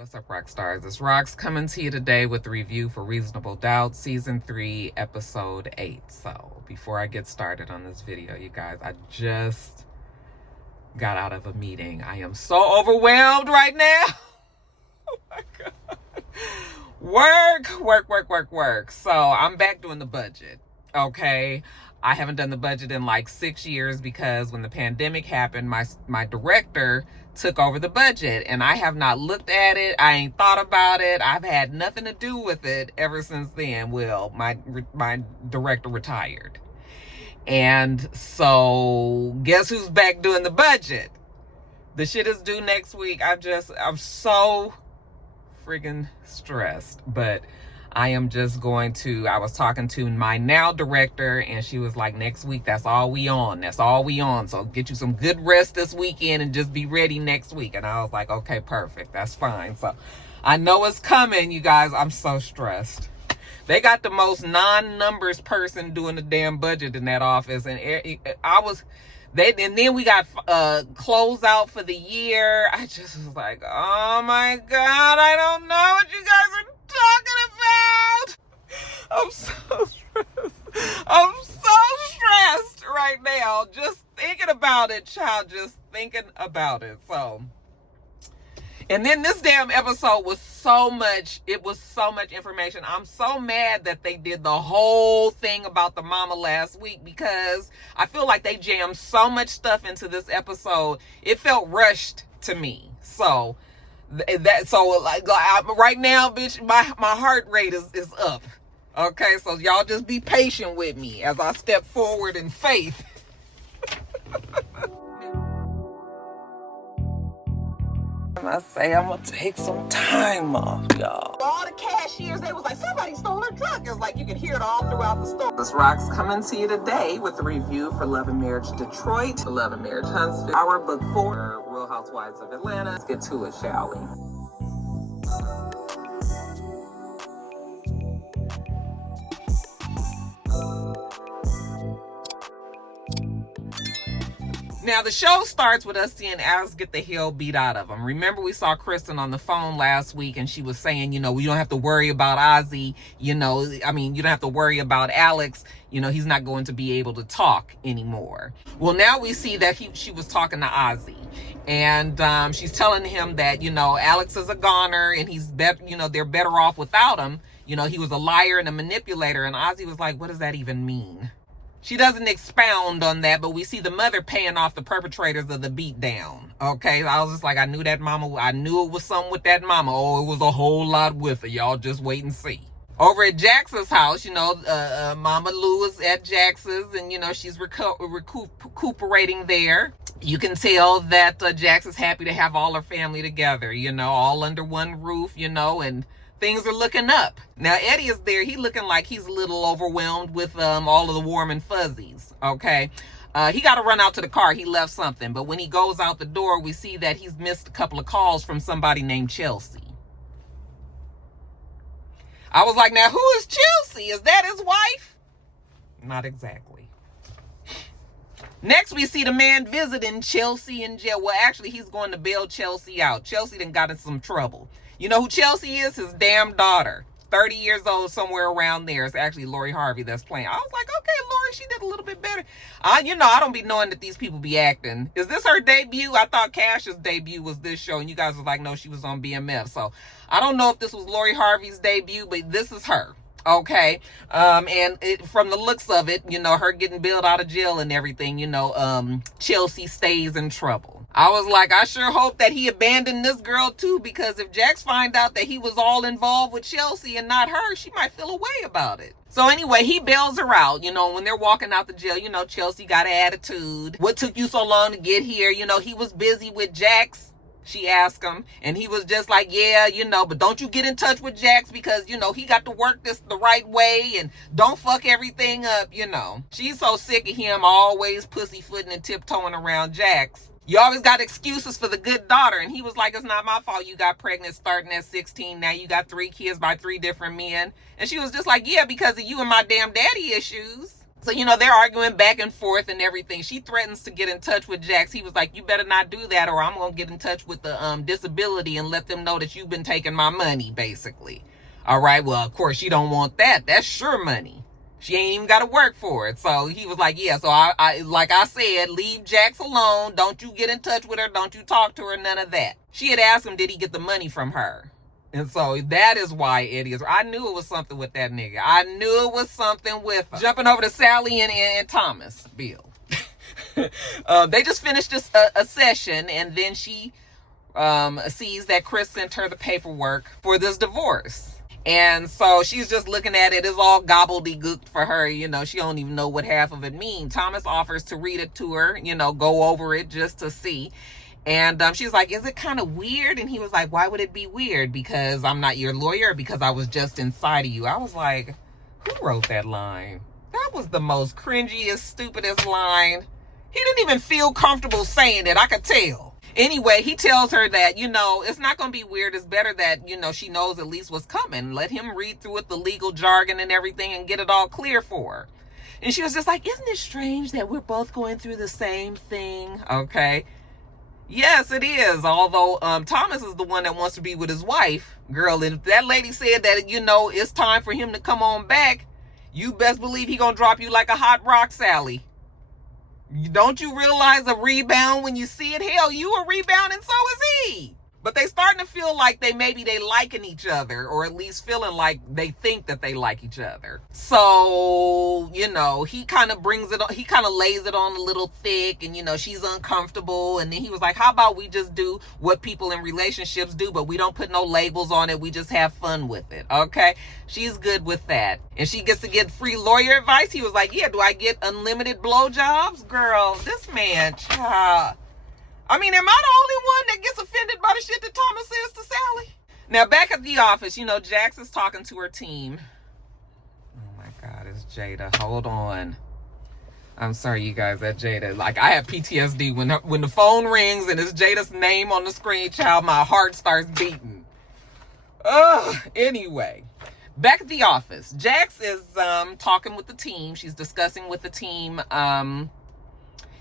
What's up, Roxstars? It's Rox coming to you today with a review for Reasonable Doubt, Season 3, Episode 8. So, before I get started on this video, you guys, I just got out of a meeting. I am so overwhelmed right now. Oh my God. Work. So, I'm back doing the budget, okay? I haven't done the budget in like 6 years because when the pandemic happened, my director took over the budget and I have not looked at it. I ain't thought about it. I've had nothing to do with it ever since then. Well, my director retired. And so guess who's back doing the budget? The shit is due next week. I'm so friggin' stressed, but I was talking to my now director and she was like, next week, that's all we on. So get you some good rest this weekend and just be ready next week. And I was like, okay, perfect. That's fine. So I know it's coming, you guys. I'm so stressed. They got the most non-numbers person doing the damn budget in that office. And then we got close out for the year. I just was like, oh my God, I don't know what you guys are talking about. I'm so stressed right now. Just thinking about it, child. Just thinking about it. So, and then this damn episode was so much information. I'm so mad that they did the whole thing about the mama last week because I feel like they jammed so much stuff into this episode. It felt rushed to me. So right now, bitch, my heart rate is up. Okay, so y'all just be patient with me as I step forward in faith. I say I'm gonna take some time off, y'all. All the cashiers, they was like, somebody stole her truck. It's like you could hear it all throughout the store. This Rox coming to you today with a review for Love and Marriage Detroit, Love and Marriage Huntsville, our book 4, Real Housewives of Atlanta. Let's get to it, shall we? Now, the show starts with us seeing Alex get the hell beat out of him. Remember, we saw Kristen on the phone last week, and she was saying, we don't have to worry about Ozzy. You don't have to worry about Alex. He's not going to be able to talk anymore. Well, now we see that she was talking to Ozzy. And she's telling him that, Alex is a goner, and they're better off without him. He was a liar and a manipulator. And Ozzy was like, what does that even mean? She doesn't expound on that, but we see the mother paying off the perpetrators of the beatdown. Okay, I was just like, I knew it was something with that mama. Oh, it was a whole lot with her. Y'all just wait and see. Over at Jax's house, Mama Lou is at Jax's, and she's recuperating there. You can tell that Jax is happy to have all her family together. All under one roof. And things are looking up. Now, Eddie is there. He looking like he's a little overwhelmed with all of the warm and fuzzies, okay? He got to run out to the car. He left something. But when he goes out the door, we see that he's missed a couple of calls from somebody named Chelsea. I was like, now, who is Chelsea? Is that his wife? Not exactly. Next, we see the man visiting Chelsea in jail. Well, actually, he's going to bail Chelsea out. Chelsea done got in some trouble. You know who Chelsea is? His damn daughter. 30 years old, somewhere around there. It's actually Lori Harvey that's playing. I was like, okay, Lori, she did a little bit better. I don't be knowing that these people be acting. Is this her debut? I thought Cash's debut was this show, and you guys was like, no, she was on BMF. So I don't know if this was Lori Harvey's debut, but this is her. Okay. From the looks of it, her getting bailed out of jail and everything, Chelsea stays in trouble. I was like, I sure hope that he abandoned this girl too, because if Jax find out that he was all involved with Chelsea and not her, she might feel a way about it. So anyway, he bails her out. When they're walking out the jail, Chelsea got an attitude. What took you so long to get here? He was busy with Jax. She asked him, and he was just like, yeah, but don't you get in touch with Jax because, he got to work this the right way and don't fuck everything up, She's so sick of him always pussyfooting and tiptoeing around Jax. You always got excuses for the good daughter. And he was like, it's not my fault you got pregnant starting at 16. Now you got 3 kids by 3 different men. And she was just like, yeah, because of you and my damn daddy issues. So, they're arguing back and forth and everything. She threatens to get in touch with Jax. He was like, you better not do that, or I'm going to get in touch with the disability and let them know that you've been taking my money, basically. All right, well, of course, she don't want that. That's sure money. She ain't even got to work for it. So he was like, yeah, so I like I said, leave Jax alone. Don't you get in touch with her. Don't you talk to her, none of that. She had asked him, did he get the money from her? And so that is why Eddie is. I knew it was something with that nigga. I knew it was something with her. Jumping over to Sally and Thomas, Bill. They just finished a session, and then she sees that Chris sent her the paperwork for this divorce. And so she's just looking at it. It's all gobbledygook for her. She don't even know what half of it means. Thomas offers to read it to her, go over it just to see. And she's like, is it kind of weird? And he was like, why would it be weird? Because I'm not your lawyer? Because I was just inside of you? I was like, who wrote that line? That was the most cringiest, stupidest line. He didn't even feel comfortable saying it. I could tell. Anyway, he tells her that, it's not going to be weird. It's better that, she knows at least what's coming. Let him read through it, the legal jargon and everything, and get it all clear for her. And she was just like, isn't it strange that we're both going through the same thing? Okay. Yes, it is. Although Thomas is the one that wants to be with his wife. Girl, if that lady said that, it's time for him to come on back, you best believe he gonna drop you like a hot rock, Sally. Don't you realize a rebound when you see it? Hell, you a rebound and so is he. But they starting to feel like they liking each other, or at least feeling like they think that they like each other. So, he kind of brings it on, he kind of lays it on a little thick, and, she's uncomfortable. And then he was like, how about we just do what people in relationships do, but we don't put no labels on it. We just have fun with it. Okay. She's good with that. And she gets to get free lawyer advice. He was like, yeah, do I get unlimited blowjobs? Girl, this man, child. I mean, am I the only one that gets offended by the shit that Thomas says to Sally? Now, back at the office, Jax is talking to her team. Oh my God, it's Jada. Hold on. I'm sorry, you guys, that Jada. Like, I have PTSD when the phone rings and it's Jada's name on the screen, child, my heart starts beating. Anyway, back at the office, Jax is talking with the team. She's discussing with the team.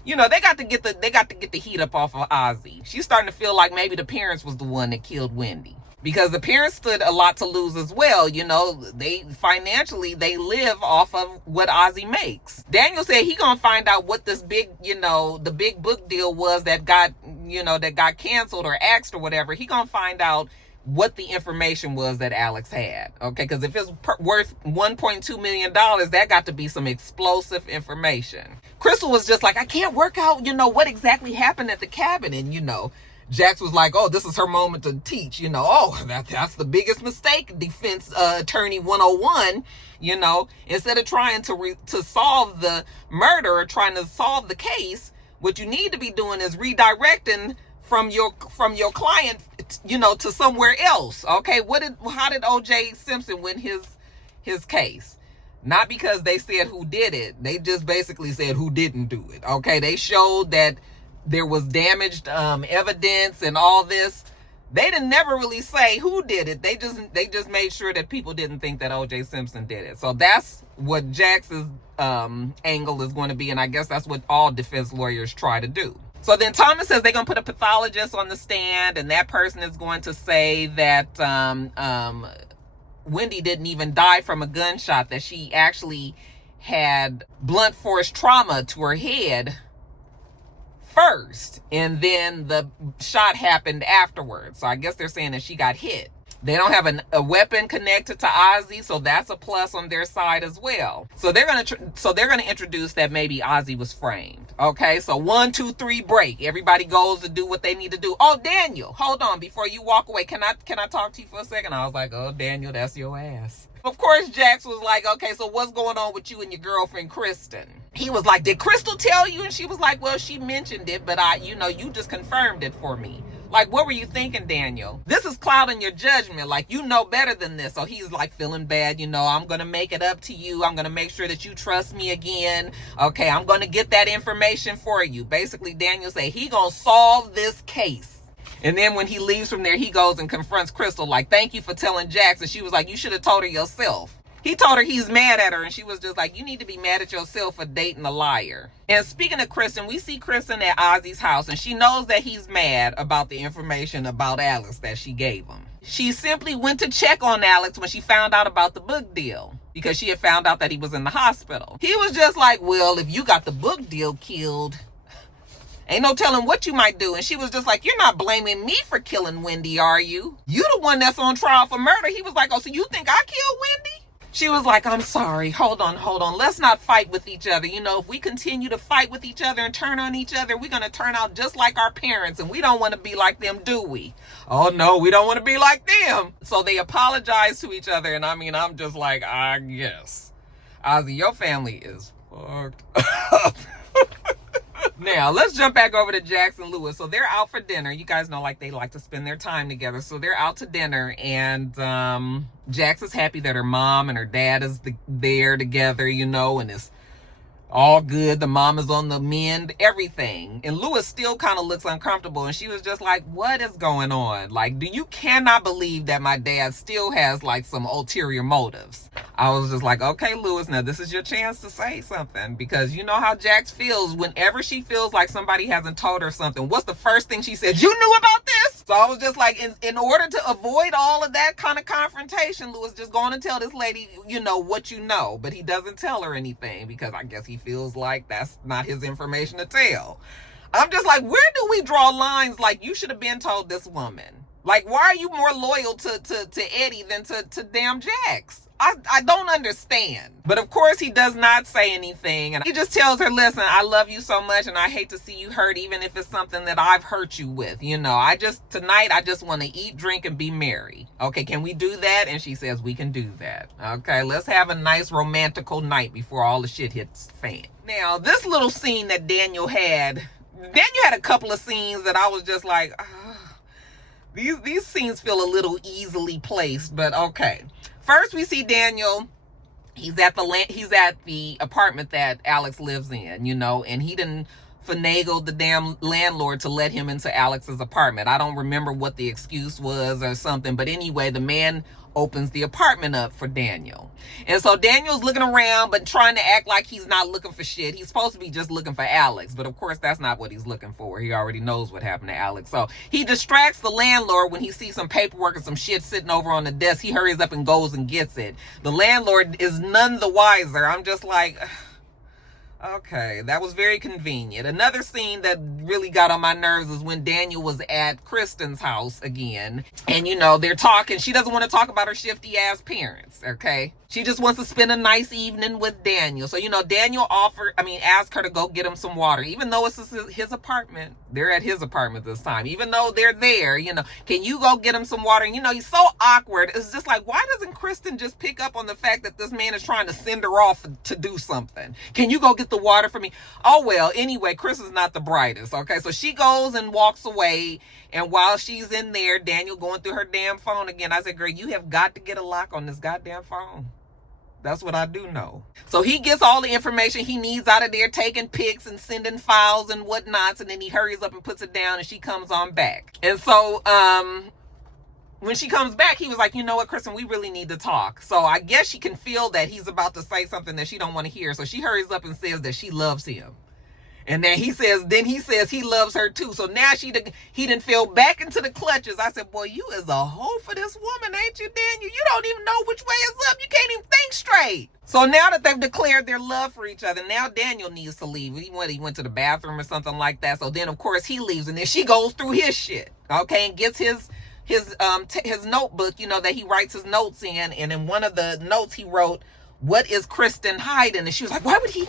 They got to get the heat up off of Ozzy. She's starting to feel like maybe the parents was the one that killed Wendy, because the parents stood a lot to lose as well. They financially, they live off of what Ozzy makes. Daniel said he gonna find out what this big, the big book deal was that got canceled or axed or whatever. He gonna find out what the information was that Alex had. Okay, because if it's worth $1.2 million, that got to be some explosive information. Crystal was just like, I can't work out, what exactly happened at the cabin. And, Jax was like, oh, this is her moment to teach, that's the biggest mistake, defense attorney 101, instead of trying to solve the murder or trying to solve the case, what you need to be doing is redirecting from your client, to somewhere else. Okay, how did O.J. Simpson win his case? Not because they said who did it. They just basically said who didn't do it. Okay, they showed that there was damaged evidence and all this. They didn't never really say who did it. They just made sure that people didn't think that O.J. Simpson did it. So that's what Jax's angle is going to be, and I guess that's what all defense lawyers try to do. So then Thomas says they're going to put a pathologist on the stand, and that person is going to say that Wendy didn't even die from a gunshot, that she actually had blunt force trauma to her head first, and then the shot happened afterwards. So I guess they're saying that she got hit. They don't have a weapon connected to Ozzy, so that's a plus on their side as well. So they're gonna introduce that maybe Ozzy was framed. Okay, so 1, 2, 3, break. Everybody goes to do what they need to do. Oh, Daniel, hold on before you walk away. Can I talk to you for a second? I was like, oh, Daniel, that's your ass. Of course, Jax was like, okay, so what's going on with you and your girlfriend, Kristen? He was like, did Crystal tell you? And she was like, well, she mentioned it, but you just confirmed it for me. Like, what were you thinking, Daniel? This is clouding your judgment. Like, you know better than this. So he's like feeling bad. I'm going to make it up to you. I'm going to make sure that you trust me again. Okay, I'm going to get that information for you. Basically, Daniel said he going to solve this case. And then when he leaves from there, he goes and confronts Crystal like, thank you for telling Jax. And she was like, you should have told her yourself. He told her he's mad at her, and she was just like, you need to be mad at yourself for dating a liar. And speaking of Kristen, we see Kristen at Ozzy's house, and she knows that he's mad about the information about Alex that she gave him. She simply went to check on Alex when she found out about the book deal, because she had found out that he was in the hospital. He was just like, well, if you got the book deal killed, ain't no telling what you might do. And she was just like, you're not blaming me for killing Wendy, are you? You the one that's on trial for murder. He was like, oh, so you think I killed Wendy? She was like, I'm sorry. Hold on. Let's not fight with each other. You know, if we continue to fight with each other and turn on each other, we're going to turn out just like our parents. And we don't want to be like them, do we? Oh, no, we don't want to be like them. So they apologize to each other. And I mean, I'm just like, I guess. Ozzy, your family is fucked up. Now, let's jump back over to Jax and Lewis. So they're out for dinner. You guys know, like, they like to spend their time together. So they're out to dinner, and Jax is happy that her mom and her dad is there together, you know, and it's all good. The mom is on the mend, everything. And Lewis still kind of looks uncomfortable. And she was just like, what is going on? Like, you cannot believe that my dad still has, like, some ulterior motives. I was just like, okay, Lewis, now this is your chance to say something. Because you know how Jax feels whenever she feels like somebody hasn't told her something. What's the first thing she says? You knew about this? So I was just like, in order to avoid all of that kind of confrontation, Lewis, just going to tell this lady, you know, what you know. But he doesn't tell her anything because I guess he feels like that's not his information to tell. I'm just like, where do we draw lines? Like, you should have been told this woman. Like, why are you more loyal to Eddie than to damn Jax? I don't understand. But of course he does not say anything. And he just tells her, listen, I love you so much and I hate to see you hurt, even if it's something that I've hurt you with. You know, tonight I just want to eat, drink, and be merry. Okay, can we do that? And she says, we can do that. Okay, let's have a nice romantical night before all the shit hits the fan. Now, this little scene that Daniel had a couple of scenes that I was just like, these scenes feel a little easily placed, but okay. First, we see Daniel. He's at the apartment that Alex lives in, you know, and he didn't finagle the damn landlord to let him into Alex's apartment. I don't remember what the excuse was or something, but anyway, the man opens the apartment up for Daniel. And so Daniel's looking around, but trying to act like he's not looking for shit. He's supposed to be just looking for Alex, but of course that's not what he's looking for. He already knows what happened to Alex. So he distracts the landlord when he sees some paperwork and some shit sitting over on the desk. He hurries up and goes and gets it. The landlord is none the wiser. I'm just like, okay, that was very convenient. Another scene that really got on my nerves is when Daniel was at Kristen's house again. And, you know, they're talking. She doesn't want to talk about her shifty-ass parents, okay? She just wants to spend a nice evening with Daniel. So, you know, Daniel asked her to go get him some water. Even though it's his apartment. They're at his apartment this time. Even though they're there, you know, can you go get him some water? And, you know, he's so awkward. It's just like, why doesn't Kristen just pick up on the fact that this man is trying to send her off to do something? Can you go get the water for me? Oh, well, anyway, Kristen's not the brightest, okay? So she goes and walks away. And while she's in there, Daniel going through her damn phone again. I said, girl, you have got to get a lock on this goddamn phone. That's what I do know. So he gets all the information he needs out of there, taking pics and sending files and whatnots, and then he hurries up and puts it down, and she comes on back. And so when she comes back, he was like, you know what, Kristen, we really need to talk. So I guess she can feel that he's about to say something that she don't want to hear. So she hurries up and says that she loves him. And then he says he loves her too. So now he done fell back into the clutches. I said, boy, you is a hoe for this woman, ain't you, Daniel? You don't even know which way is up. You can't even think straight. So now that they've declared their love for each other, now Daniel needs to leave. He went to the bathroom or something like that. So then, of course, he leaves. And then she goes through his shit, okay, and gets his notebook, you know, that he writes his notes in. And in one of the notes he wrote, what is Kristen hiding? And she was like, why would he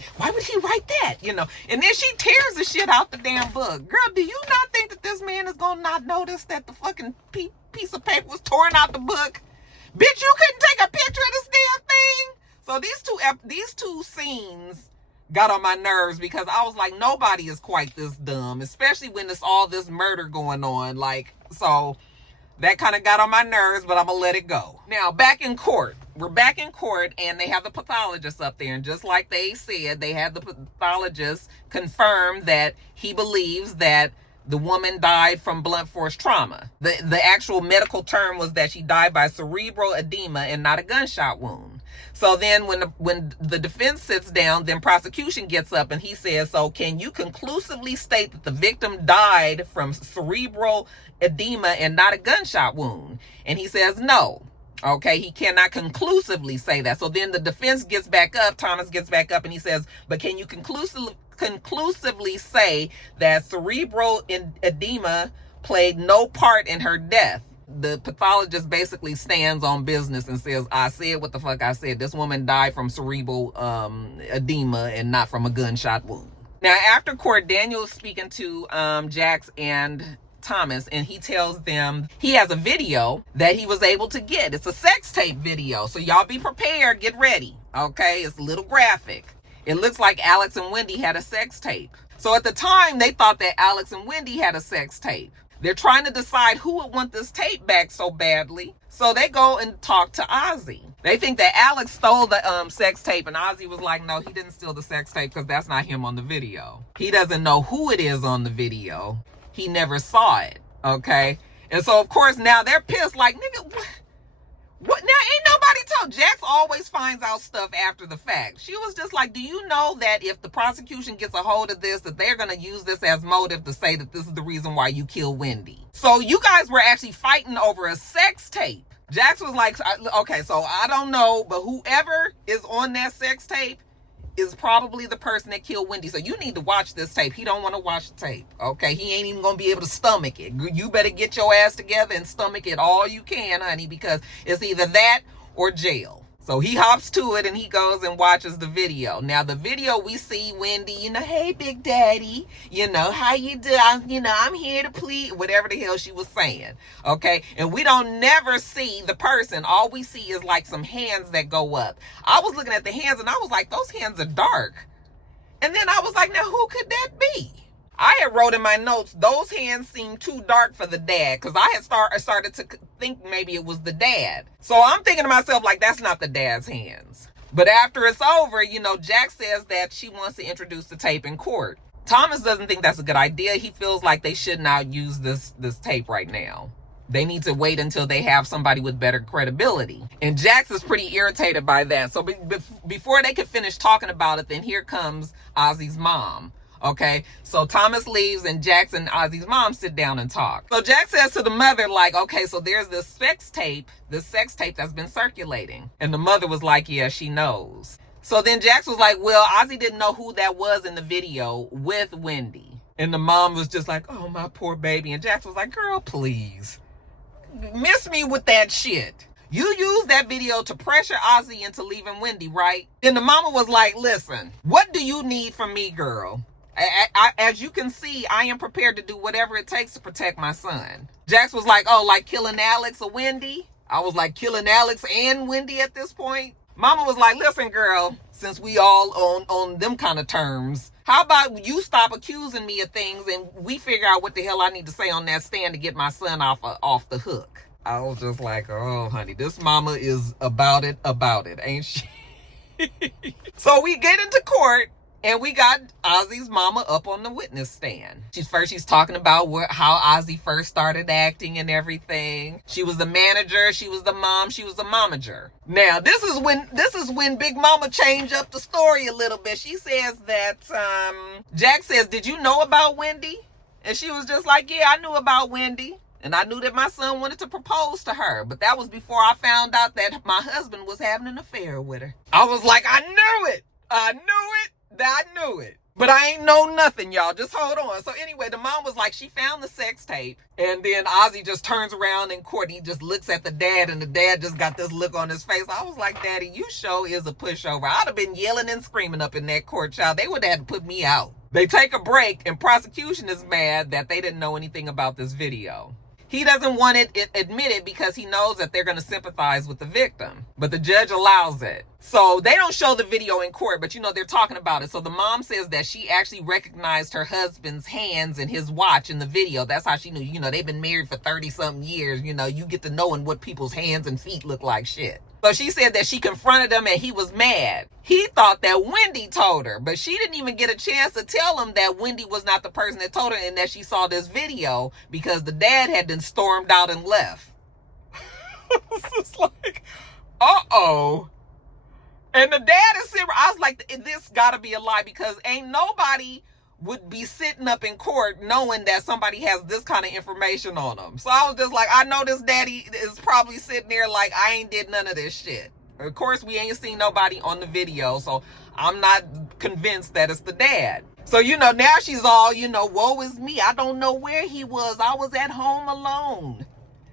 write that? You know, and then she tears the shit out the damn book. Girl, do you not think that this man is gonna not notice that the fucking piece of paper was torn out the book? Bitch, you couldn't take a picture of this damn thing? So these two scenes got on my nerves because I was like, nobody is quite this dumb, especially when it's all this murder going on. Like, so that kind of got on my nerves, but I'm gonna let it go. Now, back in court. We're back in court, and they have the pathologist up there. And just like they said, they had the pathologist confirm that he believes that the woman died from blunt force trauma. The actual medical term was that she died by cerebral edema and not a gunshot wound. So then when the defense sits down, then prosecution gets up and he says, so can you conclusively state that the victim died from cerebral edema and not a gunshot wound? And he says no. Okay, he cannot conclusively say that. So then the defense gets back up, Thomas gets back up and he says, but can you conclusively say that cerebral edema played no part in her death? The pathologist basically stands on business and says, I said what the fuck I said. This woman died from cerebral edema and not from a gunshot wound. Now, after court, Daniel is speaking to Jax and Thomas, and he tells them he has a video that he was able to get. It's a sex tape video, so y'all be prepared, get ready, okay? It's a little graphic. It looks like Alex and Wendy had a sex tape. So at the time, they thought that Alex and Wendy had a sex tape. They're trying to decide who would want this tape back so badly, so they go and talk to Ozzy. They think that Alex stole the sex tape, and Ozzy was like, no, he didn't steal the sex tape because that's not him on the video. He doesn't know who it is on the video. He never saw it, okay? And so, of course, now they're pissed, like, nigga, what? Now, ain't nobody told. Jax always finds out stuff after the fact. She was just like, do you know that if the prosecution gets a hold of this, that they're going to use this as motive to say that this is the reason why you killed Wendy? So you guys were actually fighting over a sex tape. Jax was like, okay, so I don't know, but whoever is on that sex tape is probably the person that killed Wendy. So you need to watch this tape. He don't want to watch the tape. Okay. He ain't even going to be able to stomach it. You better get your ass together and stomach it all you can, honey, because it's either that or jail. So he hops to it and he goes and watches the video. Now the video, we see Wendy, hey, Big Daddy, how you do? I'm here to plead, whatever the hell she was saying. Okay. And we don't never see the person. All we see is like some hands that go up. I was looking at the hands and I was like, those hands are dark. And then I was like, now who could that be? I had wrote in my notes, those hands seem too dark for the dad, because I had started to think maybe it was the dad. So I'm thinking to myself, like, that's not the dad's hands. But after it's over, Jax says that she wants to introduce the tape in court. Thomas doesn't think that's a good idea. He feels like they should not use this tape right now. They need to wait until they have somebody with better credibility. And Jax is pretty irritated by that. So before they could finish talking about it, then here comes Ozzy's mom. Okay, so Thomas leaves and Jax and Ozzy's mom sit down and talk. So Jax says to the mother, like, okay, so there's this sex tape that's been circulating. And the mother was like, yeah, she knows. So then Jax was like, well, Ozzy didn't know who that was in the video with Wendy. And the mom was just like, oh, my poor baby. And Jax was like, girl, please. Miss me with that shit. You used that video to pressure Ozzy into leaving Wendy, right? Then the mama was like, listen, what do you need from me, girl? As you can see, I am prepared to do whatever it takes to protect my son. Jax was like, oh, like killing Alex or Wendy? I was like, killing Alex and Wendy at this point? Mama was like, listen, girl, since we all on them kind of terms, how about you stop accusing me of things and we figure out what the hell I need to say on that stand to get my son off the hook? I was just like, oh, honey, this mama is about it, ain't she? So we get into court. And we got Ozzy's mama up on the witness stand. She's talking about how Ozzy first started acting and everything. She was the manager, she was the mom, she was the momager. Now, this is when Big Mama changed up the story a little bit. She says that Jack says, did you know about Wendy? And she was just like, yeah, I knew about Wendy. And I knew that my son wanted to propose to her. But that was before I found out that my husband was having an affair with her. I was like, I knew it. But I ain't know nothing, y'all. Just hold on. So anyway, the mom was like, she found the sex tape. And then Ozzy just turns around in court. He just looks at the dad. And the dad just got this look on his face. I was like, Daddy, you sure is a pushover. I'd have been yelling and screaming up in that court, child. They would have had to put me out. They take a break. And prosecution is mad that they didn't know anything about this video. He doesn't want it admitted because he knows that they're going to sympathize with the victim. But the judge allows it. So they don't show the video in court, but they're talking about it. So the mom says that she actually recognized her husband's hands and his watch in the video. That's how she knew, they've been married for 30-something years. You get to knowing what people's hands and feet look like shit. So she said that she confronted him and he was mad. He thought that Wendy told her, but she didn't even get a chance to tell him that Wendy was not the person that told her and that she saw this video because the dad had then stormed out and left. It's just like, uh-oh. And the dad is sitting, I was like, this gotta be a lie, because ain't nobody would be sitting up in court knowing that somebody has this kind of information on them. So I was just like, I know this daddy is probably sitting there like, I ain't did none of this shit. Of course, we ain't seen nobody on the video, so I'm not convinced that it's the dad. So, now she's all, woe is me. I don't know where he was. I was at home alone.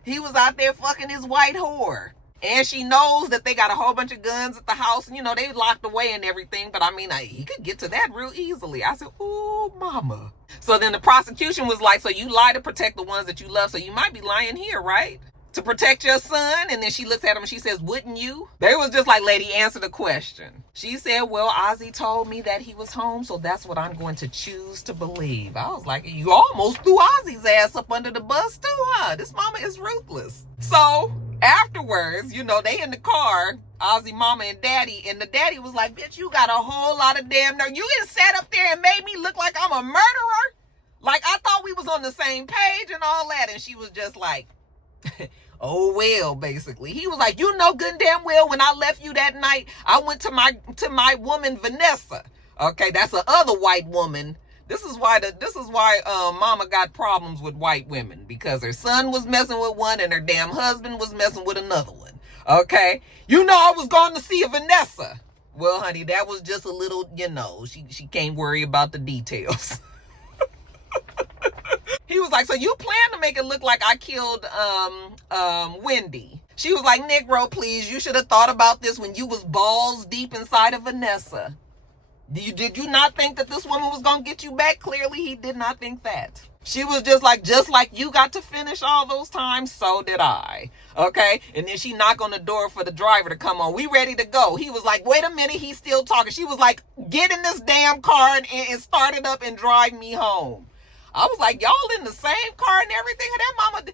He was out there fucking his white whore. And she knows that they got a whole bunch of guns at the house, and, they locked away and everything. But, he could get to that real easily. I said, ooh, mama. So then the prosecution was like, so you lie to protect the ones that you love, so you might be lying here, right? To protect your son? And then she looks at him and she says, wouldn't you? They was just like, lady, answer the question. She said, well, Ozzy told me that he was home, so that's what I'm going to choose to believe. I was like, you almost threw Ozzy's ass up under the bus too, huh? This mama is ruthless. So afterwards, they in the car, Ozzy mama and daddy, and the daddy was like, bitch, you got a whole lot of damn nerve. You just sat up there and made me look like I'm a murderer? Like, I thought we was on the same page and all that. And she was just like, oh well, basically. He was like, good and damn well, when I left you that night, I went to my woman Vanessa. Okay, that's the other white woman. This is why mama got problems with white women, because her son was messing with one and her damn husband was messing with another one. Okay, I was going to see a Vanessa. Well, honey, that was just a little, she can't worry about the details. He was like, so you plan to make it look like I killed Wendy? She was like, Negro, please, you should have thought about this when you was balls deep inside of Vanessa. Did you not think that this woman was going to get you back? Clearly, he did not think that. She was just like you got to finish all those times, so did I. Okay? And then she knocked on the door for the driver to come on. We ready to go. He was like, wait a minute, he's still talking. She was like, get in this damn car and start it up and drive me home. I was like, y'all in the same car and everything? That mama,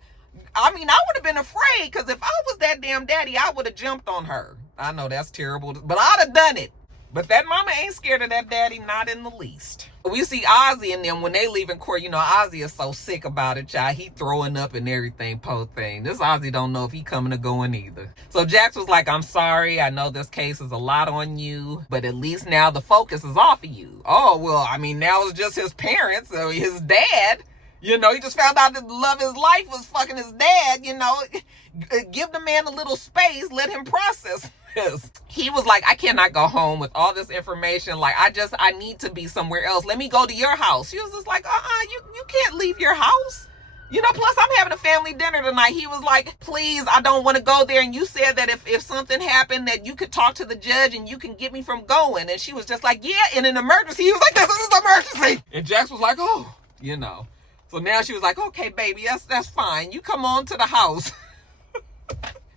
I would have been afraid, because if I was that damn daddy, I would have jumped on her. I know that's terrible, but I'd have done it. But that mama ain't scared of that daddy, not in the least. We see Ozzy and them when they leave in court. Ozzy is so sick about it, child. He throwing up and everything, po thing. This Ozzy don't know if he coming or going either. So Jax was like, I'm sorry. I know this case is a lot on you, but at least now the focus is off of you. Oh, well, now it's just his parents, or his dad. He just found out that the love of his life was fucking his dad. Give the man a little space. Let him process. He was like, I cannot go home with all this information. Like, I need to be somewhere else. Let me go to your house. She was just like, you can't leave your house. Plus I'm having a family dinner tonight. He was like, please, I don't want to go there. And you said that if something happened, that you could talk to the judge and you can get me from going. And she was just like, yeah, in an emergency. He was like, this is an emergency. And Jax was like, oh, So now she was like, okay, baby, that's fine. You come on to the house.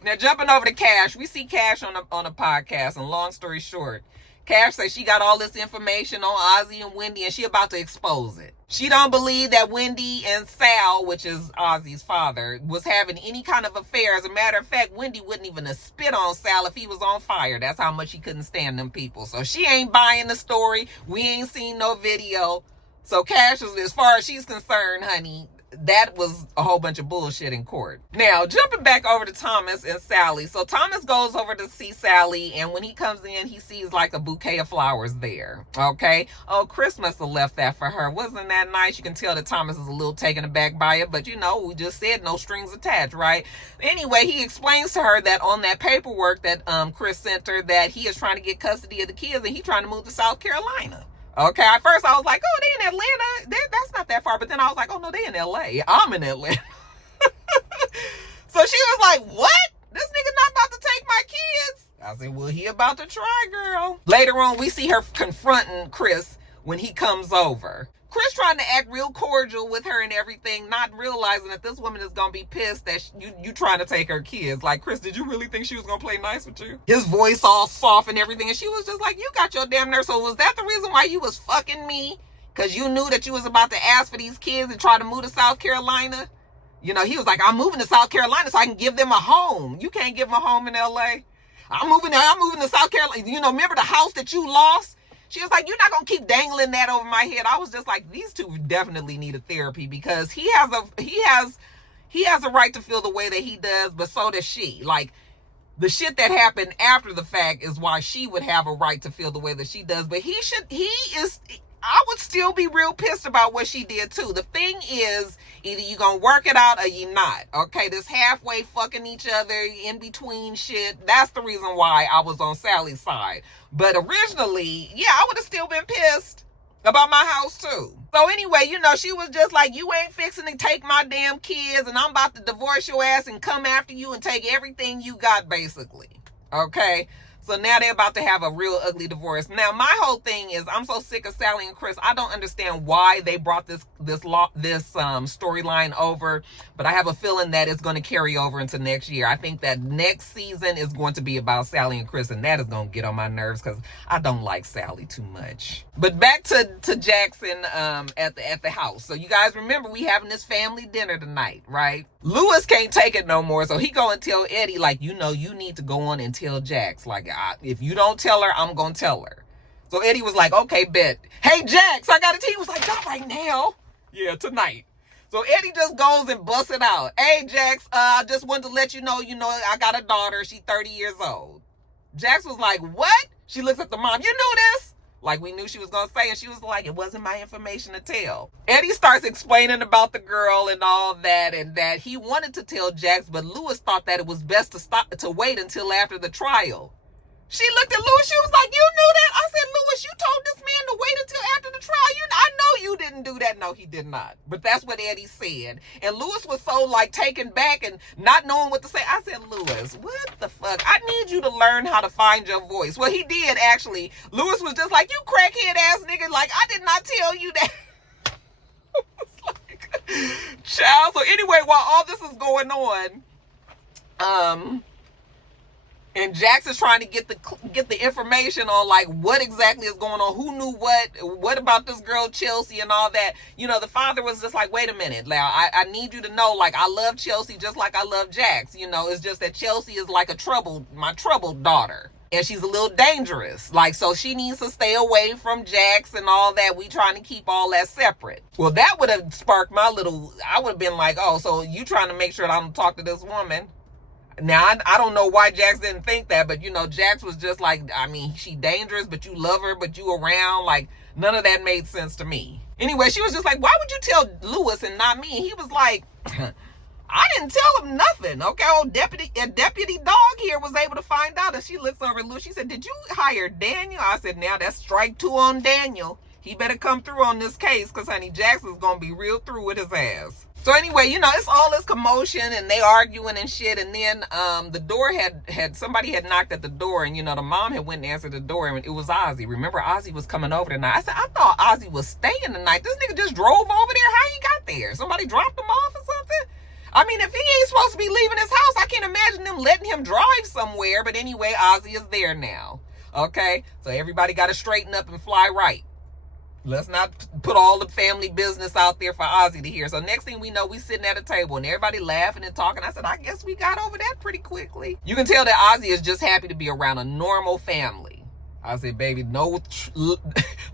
Now, jumping over to Cash, we see Cash on a podcast, and long story short, Cash says she got all this information on Ozzy and Wendy, and she about to expose it. She don't believe that Wendy and Sal, which is Ozzy's father, was having any kind of affair. As a matter of fact, Wendy wouldn't even have spit on Sal if he was on fire. That's how much she couldn't stand them people. So she ain't buying the story. We ain't seen no video. So Cash is, as far as she's concerned, honey, that was a whole bunch of bullshit in court. Now, jumping back over to Thomas and Sally. So Thomas goes over to see Sally, and when he comes in, he sees like a bouquet of flowers there. Okay? Oh, Chris must have left that for her. Wasn't that nice? You can tell that Thomas is a little taken aback by it, but we just said no strings attached, right? Anyway, he explains to her that on that paperwork that Chris sent her, that he is trying to get custody of the kids, and he's trying to move to South Carolina. Okay, at first I was like, oh, they in Atlanta. That's not that far. But then I was like, oh, no, they in L.A. I'm in Atlanta. So she was like, what? This nigga not about to take my kids? I said, well, he about to try, girl. Later on, we see her confronting Chris when he comes over. Chris trying to act real cordial with her and everything, not realizing that this woman is going to be pissed that you trying to take her kids. Like, Chris, did you really think she was going to play nice with you? His voice all soft and everything. And she was just like, you got your damn nerve. So was that the reason why you was fucking me? Because you knew that you was about to ask for these kids and try to move to South Carolina? He was like, I'm moving to South Carolina so I can give them a home. You can't give them a home in L.A. I'm moving to South Carolina. Remember the house that you lost? She was like, you're not going to keep dangling that over my head. I was just like, these two definitely need a therapy, because he has a right to feel the way that he does, but so does she. Like, The shit that happened after the fact is why she would have a right to feel the way that she does. But I would still be real pissed about what she did too. The thing is, either you gonna work it out or you not. Okay, this halfway fucking each other in between shit. That's the reason why I was on Sally's side. But originally, yeah, I would have still been pissed about my house too. So anyway, she was just like, you ain't fixing to take my damn kids and I'm about to divorce your ass and come after you and take everything you got, basically. Okay? So now they're about to have a real ugly divorce. Now, my whole thing is, I'm so sick of Sally and Chris. I don't understand why they brought this storyline over, but I have a feeling that it's going to carry over into next year. I think that next season is going to be about Sally and Chris, and that is going to get on my nerves because I don't like Sally too much. But back to Jackson at the house. So you guys remember we having this family dinner tonight, right? Lewis can't take it no more, so he go and tell Eddie, like, you need to go on and tell Jax. Like, if you don't tell her, I'm going to tell her. So Eddie was like, okay, bet. Hey, Jax, I got a tea. He was like, not right now. Yeah, tonight. So Eddie just goes and busts it out. Hey, Jax, I just wanted to let you know, I got a daughter. She's 30 years old. Jax was like, what? She looks at the mom. You knew this? Like we knew she was going to say, and she was like, it wasn't my information to tell. Eddie starts explaining about the girl and all that, and that he wanted to tell Jax, but Lewis thought that it was best to wait until after the trial. She looked at Lewis, she was like, you knew that? I said, Lewis, you told this man to wait until after the trial. I know you didn't do that. No, he did not. But that's what Eddie said. And Lewis was so taken back and not knowing what to say. I said, Lewis, what the fuck? I need you to learn how to find your voice. Well, he did actually. Lewis was just like, you crackhead ass nigga. Like, I did not tell you that. Child. So anyway, while all this is going on, and Jax is trying to get the information on what exactly is going on, who knew what about this girl Chelsea and all that. The father was just like, wait a minute, now I need you to know, I love Chelsea just like I love Jax. It's just that Chelsea is like my troubled daughter. And she's a little dangerous. So she needs to stay away from Jax and all that. We trying to keep all that separate. Well, that would have sparked I would have been like, oh, so you trying to make sure that I don't talk to this woman? Now, I don't know why Jax didn't think that, but, Jax was just like, she dangerous, but you love her, but you around. None of that made sense to me. Anyway, she was just like, why would you tell Lewis and not me? And he was like, I didn't tell him nothing. Okay, deputy dog here was able to find out. And she looks over at Lewis. She said, did you hire Daniel? I said, now that's strike 2 on Daniel. He better come through on this case because, honey, Jackson's going to be real through with his ass. So anyway, it's all this commotion and they arguing and shit. And then the door somebody had knocked at the door, and the mom had went and answered the door, and it was Ozzy. Remember, Ozzy was coming over tonight. I said, I thought Ozzy was staying tonight. This nigga just drove over there. How he got there? Somebody dropped him off or something? If he ain't supposed to be leaving his house, I can't imagine them letting him drive somewhere. But anyway, Ozzy is there now. Okay, so everybody got to straighten up and fly right. Let's not put all the family business out there for Ozzy to hear. So next thing we know, we sitting at a table and everybody laughing and talking. I said, I guess we got over that pretty quickly. You can tell that Ozzy is just happy to be around a normal family. I said, baby, no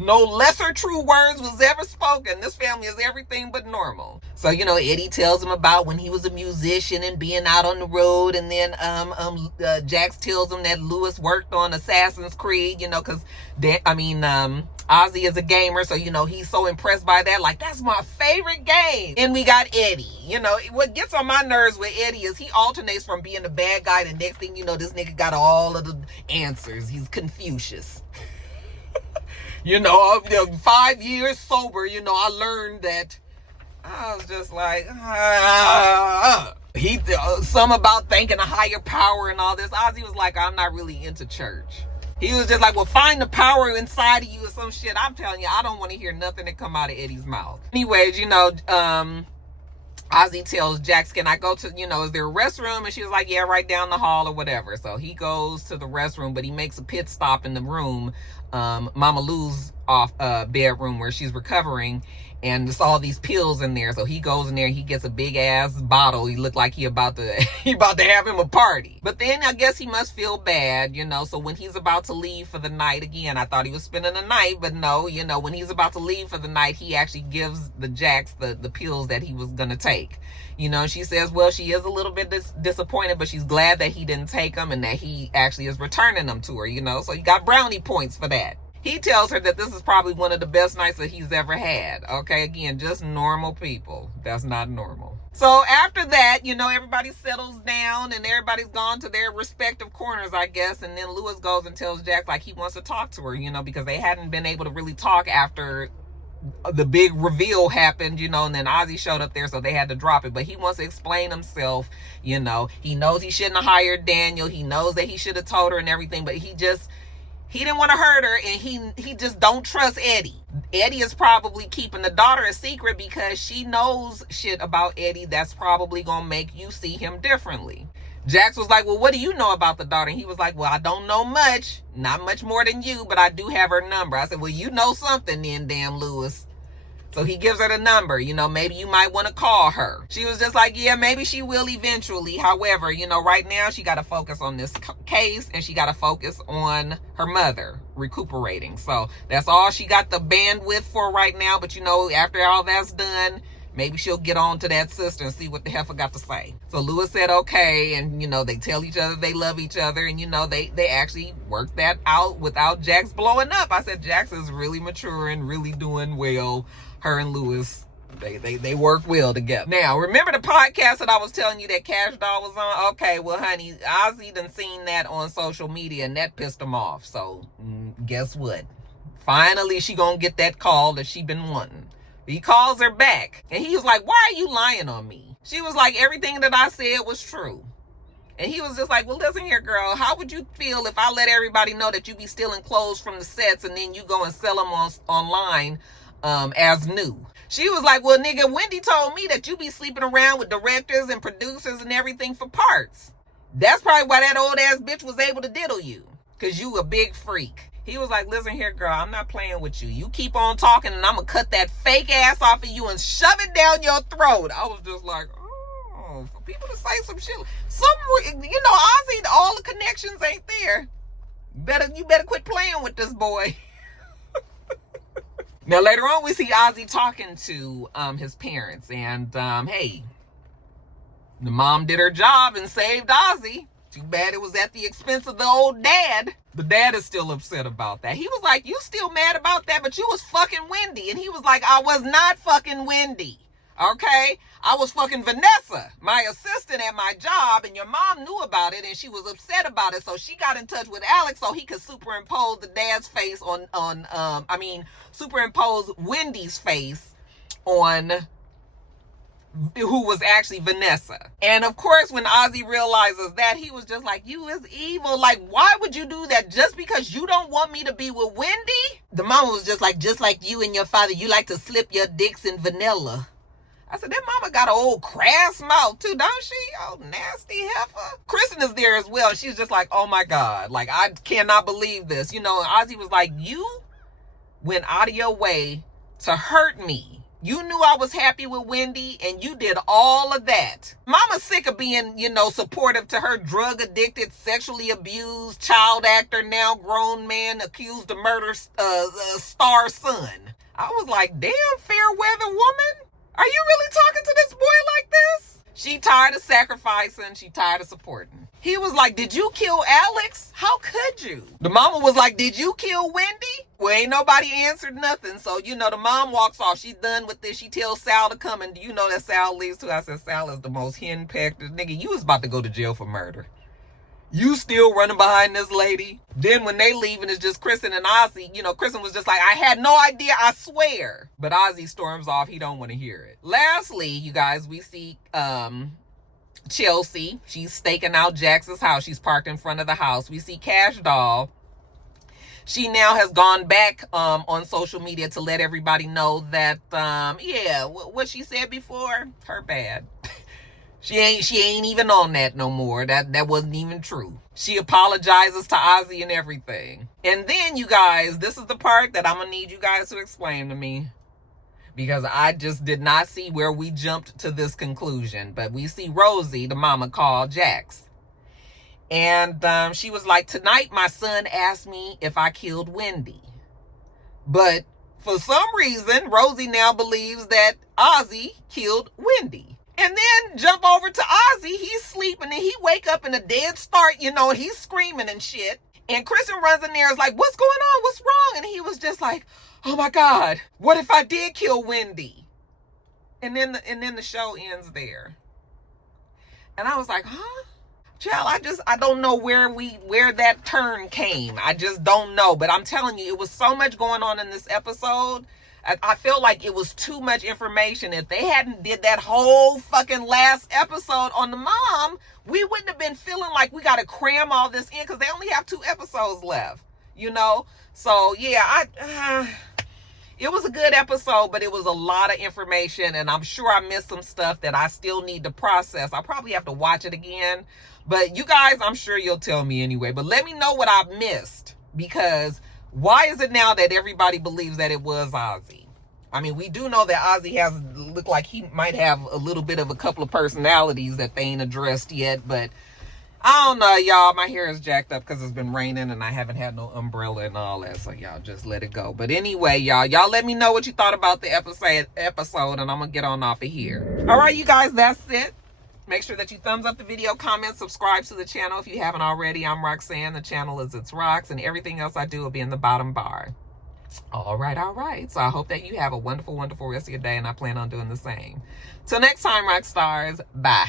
lesser true words was ever spoken. This family is everything but normal. So, Eddie tells him about when he was a musician and being out on the road. And then Jax tells him that Lewis worked on Assassin's Creed, because Ozzy is a gamer. So, he's so impressed by that. Like, that's my favorite game. And we got Eddie. What gets on my nerves with Eddie is he alternates from being a bad guy. The next thing you know, this nigga got all of the answers. He's Confucius. 5 years sober, I learned that. I was just like, some about thanking a higher power and all this. Ozzy was like, I'm not really into church. He was just like, well, find the power inside of you or some shit. I'm telling you, I don't want to hear nothing that come out of Eddie's mouth. Anyways, Ozzy tells Jax, can I go to, is there a restroom? And she was like, yeah, right down the hall or whatever. So he goes to the restroom, but he makes a pit stop in the room, Mama Lou's bedroom where she's recovering. And there's all these pills in there. So he goes in there, he gets a big ass bottle. He looked like he about to have him a party. But then I guess he must feel bad, So when he's about to leave for the night, again, I thought he was spending the night, but no, when he's about to leave for the night, he actually gives the Jax the pills that he was gonna take. She says, well, she is a little bit disappointed, but she's glad that he didn't take them and that he actually is returning them to her, so you got brownie points for that. He tells her that this is probably one of the best nights that he's ever had. Okay, again, just normal people. That's not normal. So after that, everybody settles down and everybody's gone to their respective corners, I guess. And then Lewis goes and tells Jax like he wants to talk to her, because they hadn't been able to really talk after the big reveal happened, and then Ozzy showed up there, so they had to drop it. But he wants to explain himself, he knows he shouldn't have hired Daniel. He knows that he should have told her and everything, but he didn't want to hurt her, and he just don't trust Eddie. Eddie is probably keeping the daughter a secret because she knows shit about Eddie that's probably gonna make you see him differently. Jax was like, well, what do you know about the daughter? And he was like, well, I don't know much. Not much more than you, but I do have her number. I said, well, you know something then, damn Lewis. So he gives her the number, maybe you might want to call her. She was just like, yeah, maybe she will eventually. However, right now she got to focus on this case and she got to focus on her mother recuperating. So that's all she got the bandwidth for right now. But, after all that's done, maybe she'll get on to that sister and see what the heifer got to say. So Lewis said, okay. And, they tell each other they love each other. And, they actually worked that out without Jax blowing up. I said, Jax is really maturing, really doing well. Her and Lewis, they work well together. Now, remember the podcast that I was telling you that Cash Doll was on? Okay, well, honey, Ozzy done seen that on social media and that pissed him off. So, guess what? Finally, she gonna get that call that she been wanting. He calls her back and he was like, why are you lying on me? She was like, everything that I said was true. And he was just like, well, listen here, girl, how would you feel if I let everybody know that you be stealing clothes from the sets and then you go and sell them online as new? She was like, well, nigga, Wendy told me that you be sleeping around with directors and producers and everything for parts. That's probably why that old ass bitch was able to diddle you, because you a big freak. He was like, listen here, girl, I'm not playing with you. You keep on talking and I'm going to cut that fake ass off of you and shove it down your throat. I was just like, oh, for people to say some shit. Ozzy, all the connections ain't there. You better quit playing with this boy. Now, later on, we see Ozzy talking to his parents. And, hey, the mom did her job and saved Ozzy. Too bad it was at the expense of the old dad. The dad is still upset about that. He was like, you still mad about that, but you was fucking Wendy. And he was like, I was not fucking Wendy. Okay? I was fucking Vanessa, my assistant at my job, and your mom knew about it and she was upset about it. So she got in touch with Alex so he could superimpose the dad's face superimpose Wendy's face on who was actually Vanessa. And of course, when Ozzy realizes that, he was just like, you is evil. Like, why would you do that just because you don't want me to be with Wendy? The mama was just like you and your father, you like to slip your dicks in vanilla. I said, that mama got an old crass mouth too, don't she? Oh, nasty heifer. Kristen is there as well. And she's just like, oh my God. Like, I cannot believe this. Ozzy was like, you went out of your way to hurt me. You knew I was happy with Wendy and you did all of that. Mama's sick of being, supportive to her drug addicted, sexually abused child actor, now grown man accused of murder star son. I was like, damn, fair weather woman. Are you really talking to this boy like this? She tired of sacrificing. She tired of supporting. He was like, did you kill Alex? How could you? The mama was like, did you kill Wendy? Well, ain't nobody answered nothing. So, the mom walks off. She's done with this. She tells Sal to come. And that Sal leaves too. I said, Sal is the most henpecked. Nigga, you was about to go to jail for murder. You still running behind this lady. Then when they leave and it's just Kristen and Ozzy, Kristen was just like, I had no idea, I swear. But Ozzy storms off. He don't want to hear it. Lastly, you guys, we see Chelsea. She's staking out Jax's house. She's parked in front of the house. We see Cash Doll. She now has gone back on social media to let everybody know that, what she said before, her bad. She ain't even on that no more. That wasn't even true. She apologizes to Ozzy and everything. And then, you guys, this is the part that I'm going to need you guys to explain to me, because I just did not see where we jumped to this conclusion. But we see Rosie, the mama, call Jax. And she was like, tonight my son asked me if I killed Wendy. But for some reason, Rosie now believes that Ozzy killed Wendy. And then jump over to Ozzy. He's sleeping and he wake up in a dead start, you know, he's screaming and shit. And Kristen runs in there and is like, what's going on? What's wrong? And he was just like, oh my God, what if I did kill Wendy? And then the show ends there. And I was like, huh? Child, I don't know where that turn came. I just don't know. But I'm telling you, it was so much going on in this episode. I feel like it was too much information. If they hadn't did that whole fucking last episode on the mom, we wouldn't have been feeling like we got to cram all this in, because they only have 2 episodes left, you know? So yeah, it was a good episode, but it was a lot of information, and I'm sure I missed some stuff that I still need to process. I'll probably have to watch it again, but you guys, I'm sure you'll tell me anyway. But let me know what I missed, because why is it now that everybody believes that it was Ozzy? I mean, we do know that Ozzy looked like he might have a little bit of a couple of personalities that they ain't addressed yet, but I don't know, y'all. My hair is jacked up because it's been raining and I haven't had no umbrella and all that, so y'all just let it go. But anyway, y'all let me know what you thought about the episode, and I'm gonna get on off of here. All right, you guys, that's it. Make sure that you thumbs up the video, comment, subscribe to the channel if you haven't already. I'm Roxanne. The channel is It's Rox, and everything else I do will be in the bottom bar. All right. So I hope that you have a wonderful, wonderful rest of your day, and I plan on doing the same. Till next time, Roxstars. Bye.